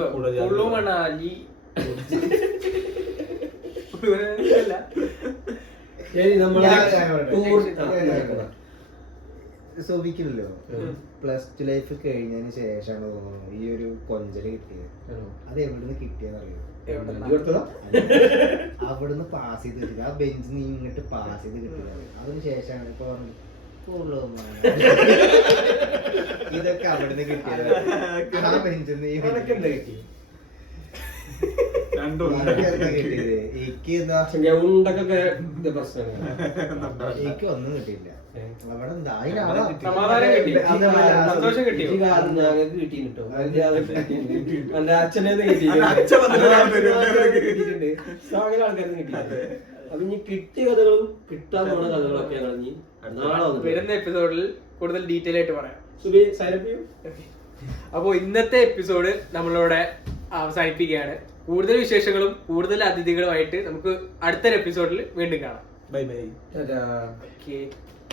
സുബിക്കില്ലല്ലോ പ്ലസ് ടു ലൈഫ് കഴിഞ്ഞതിന് ശേഷമാണ് തോന്നുന്നു ഈ ഒരു കൊഞ്ചല് കിട്ടിയത്. അത് എവിടുന്ന് കിട്ടിയെന്നറിയോ? അവിടുന്ന് പാസ് ചെയ്ത് കിട്ടിയത്. ആ ബെഞ്ചിൽ നീ ഇങ്ങോട്ട് പാസ് ചെയ്ത് കിട്ടിയത്. അതിന് ശേഷമാണ് ഇപ്പൊ ഇതൊക്കെ അവിടുന്ന് കിട്ടിയത്. ആ ബെഞ്ചിൽ നീ കിട്ടിയത്. എനിക്ക് ഒന്നും കിട്ടിയില്ല. അവിടെ ഞങ്ങൾക്ക് കിട്ടിട്ടോ. എന്റെ അച്ഛനേന്ന് കിട്ടിയിട്ടുണ്ട്. ആൾക്കാർക്ക് കിട്ടിയിട്ടുണ്ട്. അപ്പൊ ഇനി കിട്ടിയ കഥകളും കിട്ടാൻ പോണ കഥകളൊക്കെയാണ് ഇനി നാളെ വരുന്ന എപ്പിസോഡിൽ കൂടുതൽ ഡീറ്റെയിൽ ആയിട്ട് പറയാം. സുബി സൈനപ്പ് ചെയ്യും. അപ്പോൾ ഇന്നത്തെ എപ്പിസോഡ് നമ്മളിവിടെ അവസാനിപ്പിക്കുകയാണ്. കൂടുതൽ വിശേഷങ്ങളും കൂടുതൽ അതിഥികളുമായിട്ട് നമുക്ക് അടുത്തൊരു എപ്പിസോഡിൽ വീണ്ടും കാണാം. Bye bye. ഓക്കേ.